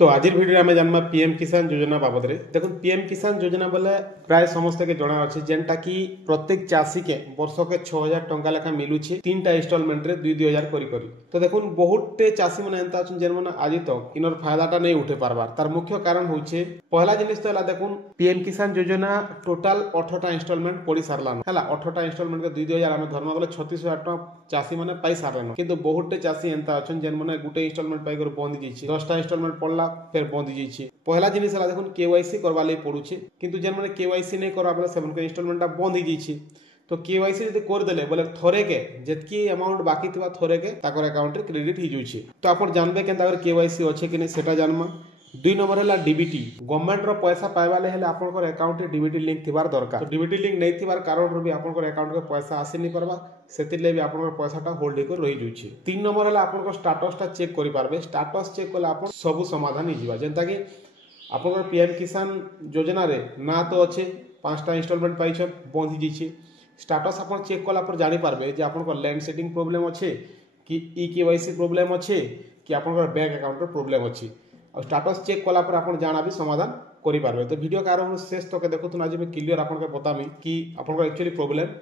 तो आज भिडियो आम जाना पीएम किसान योजना बाबद में। देखो पीएम किसान योजना बोले प्राय समस्त के जना अच्छे जेनटा कि प्रत्येक चाषी के वर्ष के 6000 टंका लेखा मिलूचे 3टा इंस्टॉलमेंट रे 2-2000 करी। तो देखो बहुत चाषी मैंने एंता अच्छे जेन मैंने आज तक इनर फायदाटा नहीं उठे पारबार। तार मुख्य कारण होचे पहला जिनिस तो देखो पीएम किसान योजना टोटाल 18टा इंस्टॉलमेंट पड़ी सारलान है 18टा इंस्टॉलमेंट के 2000 आम धर्म गले 36,000 टଙ୍କା चाषी मैंने पाई सारलान किंतु बहुत चाषी एंता अच्छे जेन मैंने गोटे इंस्टॉलमेंट पाई बंद जाइए 10टा इंस्टॉलमेंट पड़ला फिर बंद जाइए। पहला जिनिस है देखो केवाईसी करवा लगी पड़ुचे किंतु जेन मैंने केवाईसी नहीं करवा बेले से इंस्टॉलमेंट बंद हो जाइए। तो केवाईसी यदि करदे बोले थरे के जितकी अमाउंट बाकी थी थरे के अकाउंट रे क्रेडिट हो जाइए। तो आप जानबे के केवाईसी अच्छे कि नहीं सेटा जानमा। 2 नंबर है डीबीटी गवर्नमेंट रो पैसा पाइबा हेले आपनकर अकाउंट रे डीबीटी लिंक थिबार दरकार। तो डीबीटी लिंक नहीं थिबार कारण रो भी आपनकर अकाउंट के पैसा आसी नहीं परबा सेतिले भी आपनकर पैसाटा होल्ड कर रही जाउछि। 3 नंबर है आपनकर स्टेटसटा चेक करि पारबे। स्टेटस चेक कले आपन सब समाधान हो जिवा जेंता कि आपनकर पीएम किसान योजना रे ना तो अच्छे 5टा इंस्टॉलमेंट पाइछन बंद हो जाइए। स्टेटस आपन चेक कला पर जानि पारबे जे आपनकर लैंड सेटिंग प्रॉब्लम अच्छे कि ईकेवाईसी प्रॉब्लम अच्छे कि आपनकर बैंक अकाउंट रे प्रॉब्लम अच्छे और स्टेटस चेक कला पर आपण जाना भी समाधान करि पारबे। तो वीडियो के आरंभ शेष तक देखुथुन आज मैं क्लियर आपन के बतामी कि आपन एक्चुअली प्रॉब्लम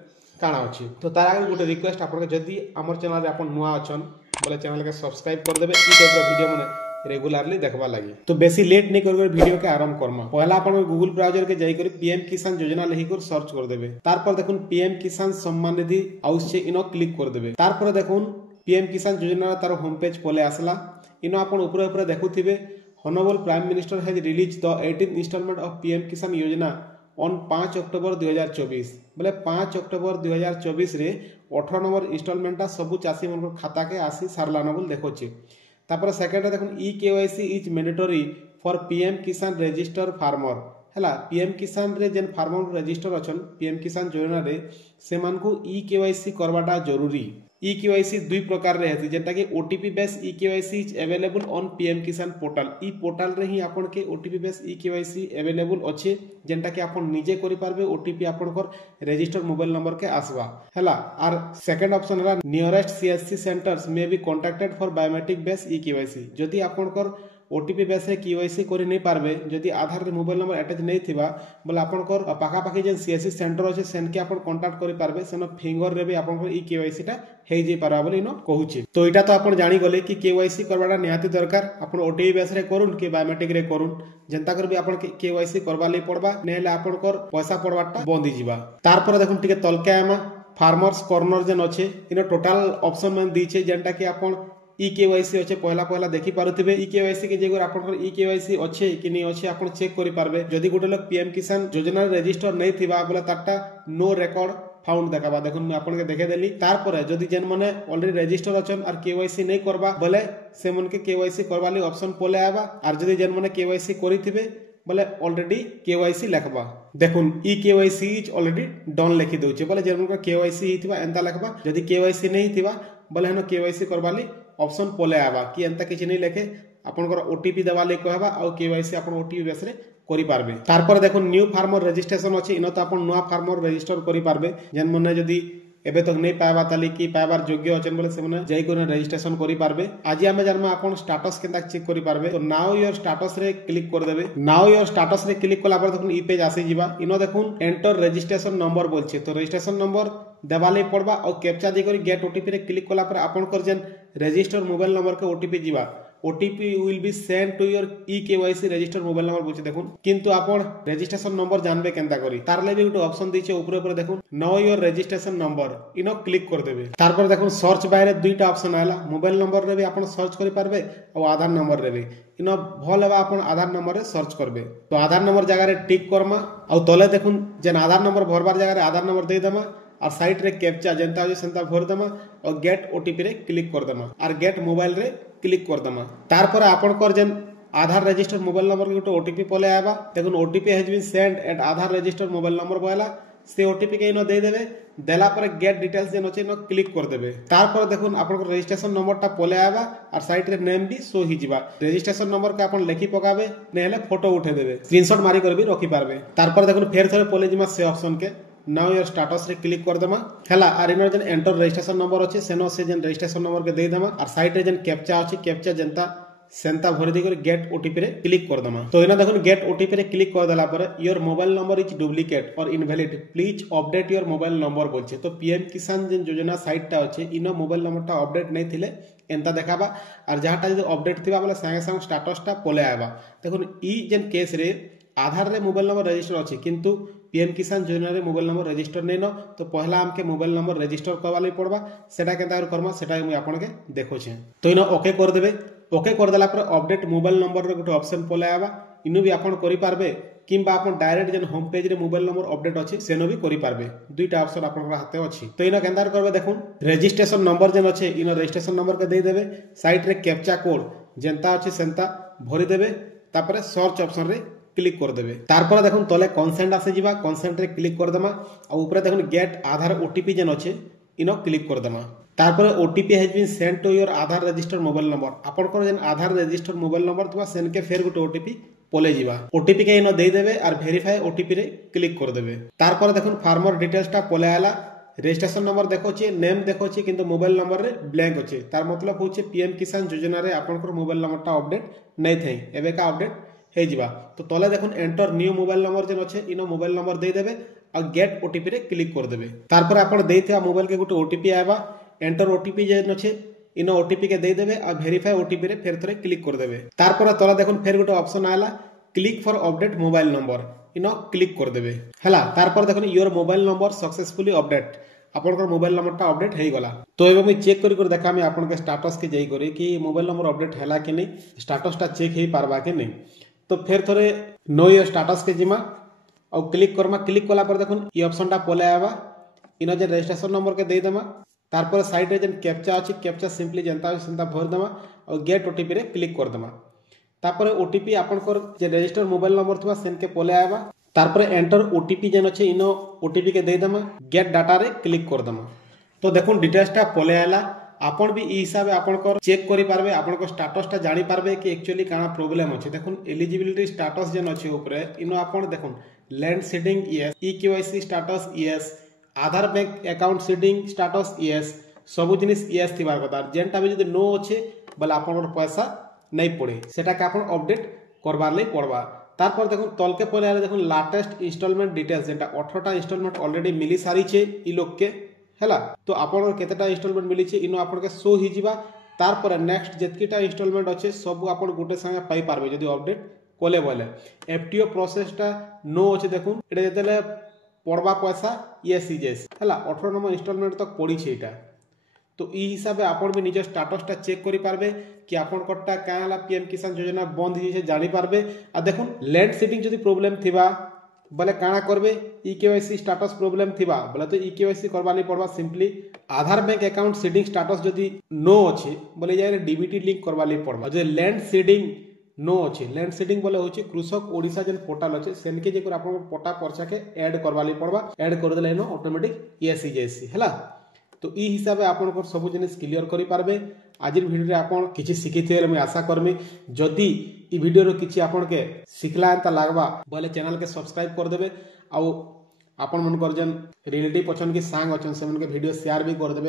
काना अछि। तो तार आगे गोटे रिक्वेस्ट आपन के जदी हमर चैनल रे आपन नुआ अछन बोले चैनल के सब्सक्राइब कर देबे ई टाइप रो वीडियो माने रेगुलरली देखबा लागि। तो बेसी लेट नहीं करके वीडियो के आरंभ करमा। पहला अपन गूगल ब्राउजर के जाई कर पीएम किसान योजना लिखि कर सर्च कर देबे। तार पर देखुन पीएम किसान सम्मान निधि आउछे इनो क्लिक कर देबे। तार पर देखुन पीएम किसान योजना तार होम पेज पले आसला इनो अपन ऊपर ऊपर देखुथिबे Honorable Prime Minister has released the 18th installment of PM Kisan योजना on 5 अक्टोबर 2024 बोले 5 अक्टोबर 2024 रे 18 नंबर इंस्टॉलमेंट सबु चाषी मन खाता के आसी सारलाना बोल देखोचे। तापर सेकंड देखुन e KYC is mandatory for PM किसान रजिस्टर फार्मर हैला। पीएम किसान रे जेन फार्मर रजिस्टर अछन पीएम किसान योजना रे से मान को ई केवाईसी करवाटा जरूरी। ई केवाईसी दुई प्रकार रे हेती जेटा कि OTP base e KYC is available on PM किसान पोर्टल। ई पोर्टल रे ही आपन के OTP base e KYC available अच्छे जेंटा कि आपन निजे करि पारबे। ओटीपी आपन कर रजिस्टर मोबाइल नंबर के आसवा हैला। आर सेकंड ऑप्शन है nearest CSC centres may be contacted for biometric base e KYC. जदी आपन कर ओटीपी बेस रे केवाईसी करि नै पारबे जदी आधार रे मोबाइल नंबर अटैच नै थिबा बोले आपन कर पाखा पाखी जेन सीएससी सेंटर अछि सेन के आपन कांटेक्ट करि पारबे सेन फिंगर रे भी आपन कर ई केवाईसी टा हे जे पारबा बोले इनो कहूचे। तो एटा तो आपन जानि गले कि केवाईसी करबाटा निहाती दरकार। आपन ओटीपी बेस रे करून कि बायोमेट्रिक रे करून जेंता कर भी आपन केवाईसी करबा ले पड़बा नेले आपन कर पैसा पड़बाटा बंद ही जिबा। तार पर देखुन टिके तलके आमा फार्मर्स कॉर्नर जेन अछि इनो टोटल ऑप्शन मन दीचे जेंटा कि आपन ई केवाईसी अच्छे पहला देखि पारुथिबे। ई केवाईसी के जेगर आपन ई केवाईसी अच्छे कि नहीं अच्छे आपन चेक करि पारबे। जदी गोटे लोग पीएम किसान योजना रजिस्टर नहीं थिबा बोले ताटा नो रिकॉर्ड फाउंड देखाबा। देखुन मैं आपन के देखे देली। तार पर जदी जेन माने ऑलरेडी रजिस्टर अछन और केवाईसी नहीं करबा बोले से मन के केवाईसी करबा ਲਈ ऑप्शन पले आबा। और जदी जेन माने केवाईसी करिथिबे बोले ऑलरेडी केवाईसी लिखबा। देखुन e KYC is already done लिखि दोचे बोले जेन मन केवाईसी हिथिबा एंता लिखबा। जदी केवाईसी नहीं थिबा बोले हनो केवाईसी करबा ਲਈ ऑप्शन पले आबा कि एंता किछि नहीं लेखे आपनकर ओटीपी देबा ले कहबा आ केवाईसी आपन ओटीपी बेस रे करि पारबे। तार पर देखो न्यू फार्मर रजिस्ट्रेशन अछि इनो तो आपन नुवा फार्मर रजिस्टर करि पारबे। जेन मने जदी एबे तक नहीं पाबा ताली कि पाबार योग्य अछन बोले से मने जाई कोन रजिस्ट्रेशन करि पारबे। आज हमें जानमा आपन स्टेटस केनता चेक करि पारबे। तो नाउ योर स्टेटस रे क्लिक कर देबे। नाउ योर स्टेटस रे क्लिक कला पर देखुन ई पेज आसी जिबा। इनो देखुन एंटर रजिस्ट्रेशन नंबर बोलछे। तो रजिस्ट्रेशन नंबर देवाले पड़बा और कैप्चा दे करी गेट ओटीपी रे क्लिक कला पर आपन कर जेन रजिस्टर मोबाइल नंबर के ओटीपी जिबा। OTP will be send to your e KYC register mobile number बोलछे देखुन किंतु आपन रजिस्ट्रेशन नंबर जानबे केनता करी तार ले भी गुटे ऑप्शन दिछे ऊपर ऊपर देखुन know your registration number Eno click कर देबे। तार पर देखुन सर्च बाय रे दुईटा ऑप्शन आला मोबाइल नंबर रे भी आपन सर्च करि पारबे और आधार नंबर रे भी इनो भल हेबा आपन आधार नंबर रे सर्च करबे। तो आधार नंबर जगह रे टिक करमा और तले देखुन जेन आधार नंबर भरबार जगह रे आधार नंबर दे देमा और साइड रे कैप्चा जेंता हो सेंता भर देमा और गेट ओटीपी रे क्लिक कर देमा और गेट मोबाइल रे क्लिक कर देमा। तार पर आपन कर जेन आधार रजिस्टर मोबाइल नंबर के गोटे ओटीपी पले आबा। देखुन OTP has been send at Aadhaar register mobile number बोला से ओटीपी के इनो दे देबे। देला पर गेट डिटेल्स जेन अछि इनो क्लिक कर देबे। तार पर देखुन आपन रजिस्ट्रेशन नंबरटा पले आबा और साइड रे नेम भी शो ही जिबा। रजिस्ट्रेशन नंबर के आपन लिखि पकाबे नेले फोटो उठे देबे स्क्रीनशॉट मारी कर भी रखि पारबे। तार पर देखुन फेर थरे पले जिमा से ऑप्शन के नाउ योर स्टेटस रे क्लिक कर देमा हैला। आर इनर जेन एंटर रजिस्ट्रेशन नंबर अछि सेनो से जेन रजिस्ट्रेशन नंबर के दे देमा और साइड रे जेन कैप्चा अछि कैप्चा जनता सेंता भरी देकर गेट ओटीपी रे क्लिक कर दमा। तो इना देखुन गेट ओटीपी रे क्लिक कर देला पर your mobile number is duplicate और invalid, please update your mobile number बोलछे। तो पीएम किसान जेन योजना साइट टा अछि इनो मोबाइल नंबर टा अपडेट नै थिले एंता देखाबा और जहाटा जदि अपडेट थिबा बोले संगे संगे स्टेटस टा पले आबा। देखुन ई जेन केस रे आधार रे मोबाइल नंबर रजिस्टर अछि किंतु पीएम किसान योजना रे मोबाइल नंबर रजिस्टर नै न। तो पहला हमके मोबाइल नंबर रजिस्टर करवा लई पड़बा, सेटा केता करबा सेटा मुई आपन के देखोछे। तो इनो ओके कर देबे। ओके कर देला पर अपडेट मोबाइल नंबर रे गोटे ऑप्शन पले आबा, इनु भी आपन करि पारबे किंबा आपन डायरेक्ट जेन होम पेज रे मोबाइल नंबर अपडेट अछि सेनो भी करि पारबे। दुईटा ऑप्शन आपन हाथे अछि। तो इनो केंदा करबे देखुन रजिस्ट्रेशन नंबर जेन अछि इनो रजिस्ट्रेशन नंबर के दे देबे, साइट रे कैप्चा कोड जेंता अछि सेंता भरि देबे, तापर सर्च ऑप्शन रे क्लिक कर देबे। तारपर देखुन तले कंसेंट आसे जिबा, कंसेंट रे क्लिक कर देमा आ ऊपर देखुन गेट आधार ओटीपी जेन अछि इनो क्लिक कर देमा। तारपर OTP has been send to your Aadhaar registered mobile number, आपन को जेन आधार रजिस्टर्ड मोबाइल नंबर थवा सेन के फेर गुटे ओटीपी पले जिबा। ओटीपी के इनो दे देबे और वेरीफाई ओटीपी रे क्लिक कर देबे। तारपर देखुन फार्मर डिटेल्स टा पले आला, रजिस्ट्रेशन नंबर देखोछि, नेम देखोछि किंतु मोबाइल नंबर रे ब्लैंक अछि। तार मतलब होछि पीएम किसान योजना रे आपन को मोबाइल नंबर टा अपडेट नै थई, एबे का अपडेट हे जिबा। तो तले देखुन एंटर न्यू मोबाइल नंबर जेन अछि इनो मोबाइल नंबर दे देबे और गेट ओटीपी रे क्लिक कर देबे। तारपर आपन देथिया मोबाइल के गुटे ओटीपी आबा, एंटर ओटीपी जेन अछि इनो ओटीपी के दे देबे और वेरीफाई ओटीपी रे फेर थरे क्लिक कर देबे। तारपर तले देखुन फेर गुटे ऑप्शन आला click for update mobile number, Eno click कर देबे हला। तारपर देखुन your mobile number successfully update, आपन को मोबाइल नंबर टा अपडेट हे गला। तो एबे मैं चेक करि देखामी आपन के स्टेटस के जाई करी कि मोबाइल नंबर अपडेट हैला कि नै, स्टेटस टा चेक हे पारबा कि नै। तो फिर थोड़े नो योर स्टेटस के जिमा और क्लिक करमा, क्लिक कला पर देखुन ये ऑप्शन टा पले आबा, इनो जे रजिस्ट्रेशन नंबर के दे देमा। तारपर साइड रे जेन कैप्चा अछि कैप्चा सिंपली जनता सेंता भर देमा और गेट ओटीपी रे क्लिक कर देमा। तारपर ओटीपी आपन को जे रजिस्टर मोबाइल नंबर थवा सेन के पले आबा। तारपर एंटर ओटीपी जेन अछि इनो ओटीपी के दे देमा, गेट डाटा रे क्लिक कर देमा। तो देखुन डिटेल्स टा पले आला। आपन भी ई हिसाब आपन को चेक करि पारबे, आपन को स्टेटस टा जानि पारबे कि एक्चुअली काना प्रॉब्लम अछि। देखुन एलिजिबिलिटी स्टेटस जेन अछि ऊपरे इनो आपन देखुन land seeding yes, e KYC status yes, Aadhaar bank account seeding status yes, सब जिनिस यस थिबार कथा। जेनटा भी जदि नो अछि बले आपन पैसा नै पड़े, सेटा के आपन अपडेट करबार लई पड़बा। तारपर देखुन तलके पले आले देखुन लेटेस्ट इंस्टॉलमेंट डिटेल्स जेनटा 18टा इंस्टॉलमेंट ऑलरेडी मिली सारी छे ई लोग के हैला। तो आपन केतेटा इंस्टॉलमेंट मिली छे इनो आपन के शो ही जिबा। तारपर नेक्स्ट जेतकीटा इंस्टॉलमेंट अछि सब आपन गुटे संगे पाई पारबे जदि अपडेट कोले बोले। एफटीओ प्रोसेस टा नो अछि देखुन, एटा जेतेले पड़बा पैसा यस इजेस हैला 18 नंबर इंस्टॉलमेंट तक पड़ी छे एटा। तो ई हिसाबे आपन भी निज स्टेटस टा चेक करि पारबे कि आपन कोटा काला पीएम किसान योजना बंद ही छे जानि पारबे। आ देखुन लैंड सीडिंग जदि प्रॉब्लम थिबा बोले काना करबे, ईकेवाईसी स्टेटस प्रॉब्लम थिबा बोले तो ईकेवाईसी करबा लई पड़बा। सिंपली आधार बैंक अकाउंट सीडिंग स्टेटस जदि नो अछि बोले जाय डीबीटी लिंक करबा लई पड़बा। जे लैंड सीडिंग नो अछि, लैंड सीडिंग बोले होछि कृषक ओडिशा जेन पोर्टल अछि सेनके जेकर आपन पटा पर्चा के ऐड करबा लई पड़बा। ऐड कर देले नो ऑटोमेटिक यस इजेसी हैला। तो ई हिसाबे आपन को सब जिनिस क्लियर करि पारबे। आज वीडियो रे आपन किछि सिखिथिले मैं आशा करमी। जदि ई वीडियो रो किछि आपन के सिखला एंता लागबा बोले चैनल के सब्सक्राइब कर देबे। आ आपन मन कर जन रिलेटिव पछन की सांग अछन से मन के वीडियो शेयर भी कर देबे।